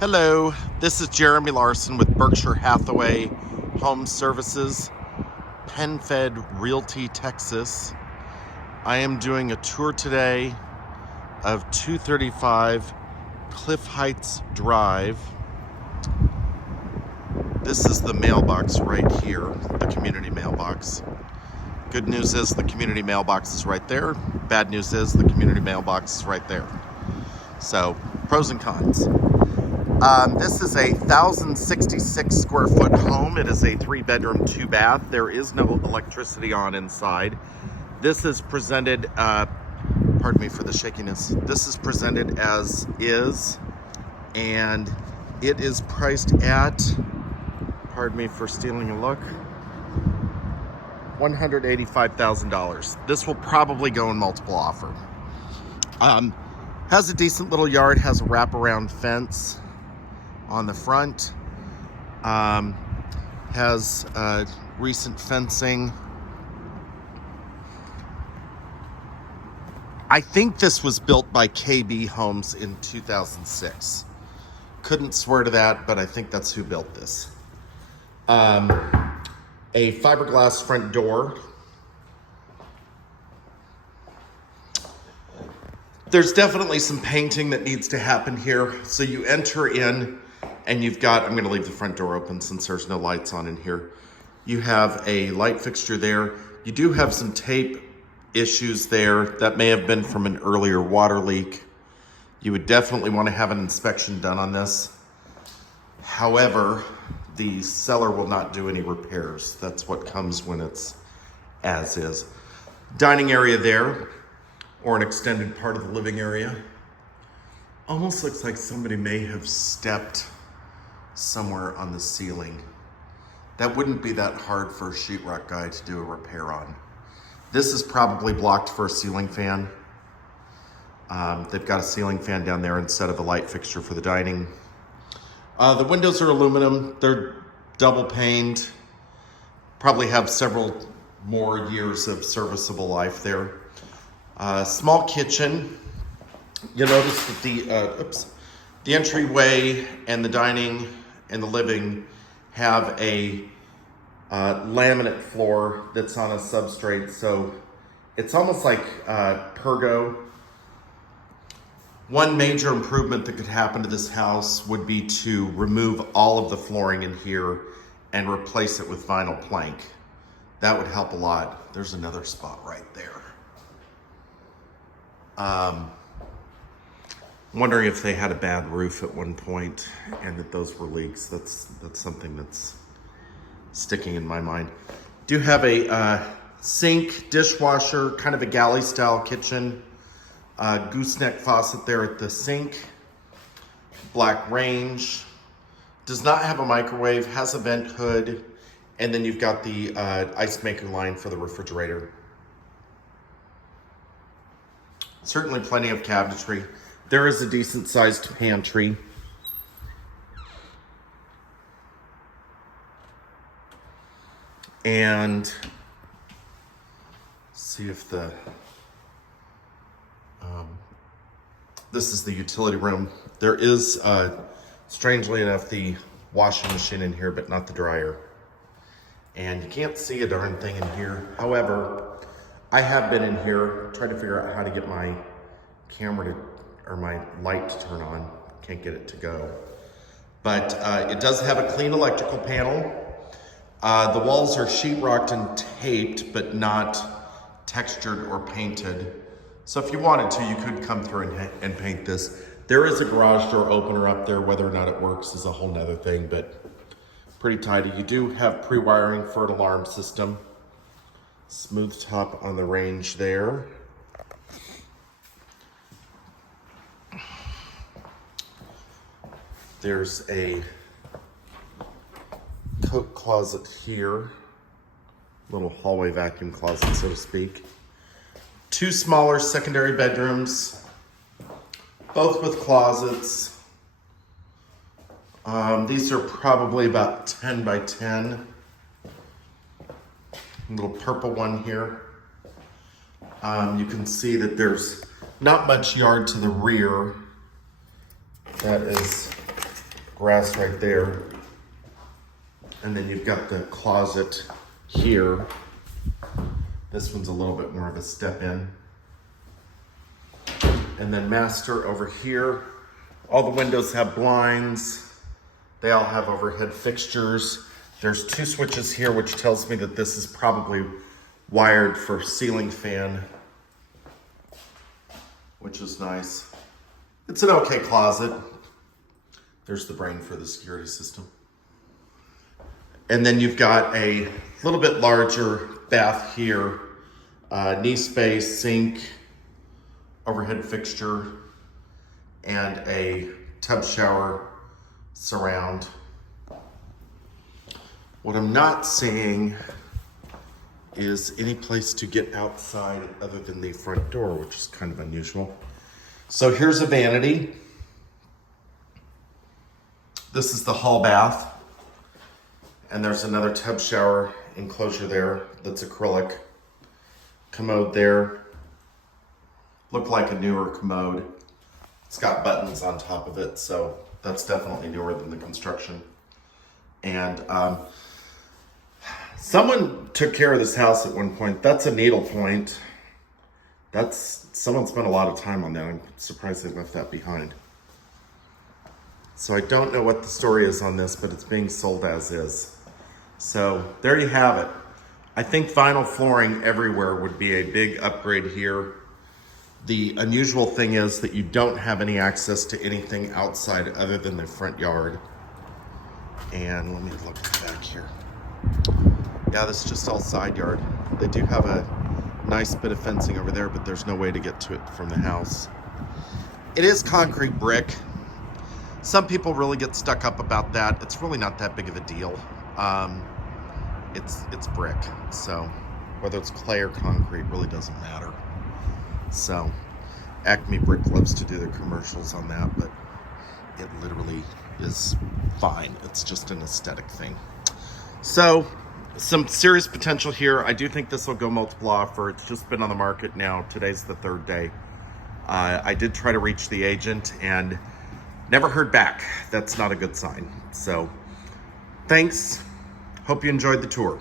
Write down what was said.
Hello, this is Jeremy Larson with Berkshire Hathaway Home Services, PenFed Realty, Texas. I am doing a tour today of 235 Cliff Heights Drive. This is the mailbox right here, the community mailbox. Good news is the community mailbox is right there. Bad news is the community mailbox is right there. So, pros and cons. This is a 1,066 square foot home. It is a 3-bedroom, 2-bath. There is no electricity on inside. This is presented, pardon me for the shakiness. This is presented as is, and it is priced at, pardon me for stealing a look, $185,000. This will probably go in multiple offer. Has a decent little yard, has a wraparound fence on the front, has recent fencing. I think this was built by KB Homes in 2006. Couldn't swear to that, but I think that's who built this. A fiberglass front door. There's definitely some painting that needs to happen here. So you enter in and you've got, I'm gonna leave the front door open since there's no lights on in here. You have a light fixture there. You do have some tape issues there. That may have been from an earlier water leak. You would definitely want to have an inspection done on this. However, the seller will not do any repairs. That's what comes when it's as is. Dining area there, or an extended part of the living area. Almost looks like somebody may have stepped somewhere on the ceiling. That wouldn't be that hard for a sheetrock guy to do a repair on. This is probably blocked for a ceiling fan. They've got a ceiling fan down there instead of a light fixture for the dining. The windows are aluminum. They're double paned. Probably have several more years of serviceable life there. Small kitchen. You'll notice that the entryway and the dining and the living have a laminate floor that's on a substrate, so it's almost like pergo. One major improvement that could happen to this house would be to remove all of the flooring in here and replace it with vinyl plank. That would help a lot. There's another spot right there. Wondering if they had a bad roof at one point and that those were leaks. That's something that's sticking in my mind. Do have a sink, dishwasher, kind of a galley style kitchen. Gooseneck faucet there at the sink. Black range. Does not have a microwave, has a vent hood, and then you've got the ice maker line for the refrigerator. Certainly plenty of cabinetry. There is a decent sized pantry. And see if the, this is the utility room. There is, strangely enough, the washing machine in here, but not the dryer. And you can't see a darn thing in here. However, I have been in here trying to figure out how to get my camera to, or my light to turn on. Can't get it to go. But it does have a clean electrical panel. The walls are sheetrocked and taped, but not textured or painted. So if you wanted to, you could come through and paint this. There is a garage door opener up there. Whether or not it works is a whole nother thing, but pretty tidy. You do have pre-wiring for an alarm system. Smooth top on the range there. There's a coat closet here. Little hallway vacuum closet, so to speak. 2 smaller secondary bedrooms, both with closets. These are probably about 10 by 10. Little purple one here. You can see that there's not much yard to the rear. That is Brass right there. And then you've got the closet here. This one's a little bit more of a step in. And then master over here. All the windows have blinds. They all have overhead fixtures. There's 2 switches here, which tells me that this is probably wired for ceiling fan, which is nice. It's an okay closet. There's the brain for the security system. And then you've got a little bit larger bath here. Knee space, sink, overhead fixture, and a tub shower surround. What I'm not seeing is any place to get outside other than the front door, which is kind of unusual. So here's a vanity. This is the hall bath. And there's another tub shower enclosure there that's acrylic. Commode there. Looked like a newer commode. It's got buttons on top of it, so that's definitely newer than the construction. And someone took care of this house at one point. That's a needle point. Someone spent a lot of time on that. I'm surprised they left that behind. So I don't know what the story is on this, but it's being sold as is. So there you have it. I think vinyl flooring everywhere would be a big upgrade here. The unusual thing is that you don't have any access to anything outside other than the front yard. And let me look back here. Yeah, this is just all side yard. They do have a nice bit of fencing over there, but there's no way to get to it from the house. It is concrete brick. Some people really get stuck up about that. It's really not that big of a deal. It's brick, so whether it's clay or concrete really doesn't matter. So Acme Brick loves to do their commercials on that, but it literally is fine. It's just an aesthetic thing. So some serious potential here. I do think this will go multiple offer. It's just been on the market now. Today's the 3rd day. I did try to reach the agent and never heard back. That's not a good sign. So thanks. Hope you enjoyed the tour.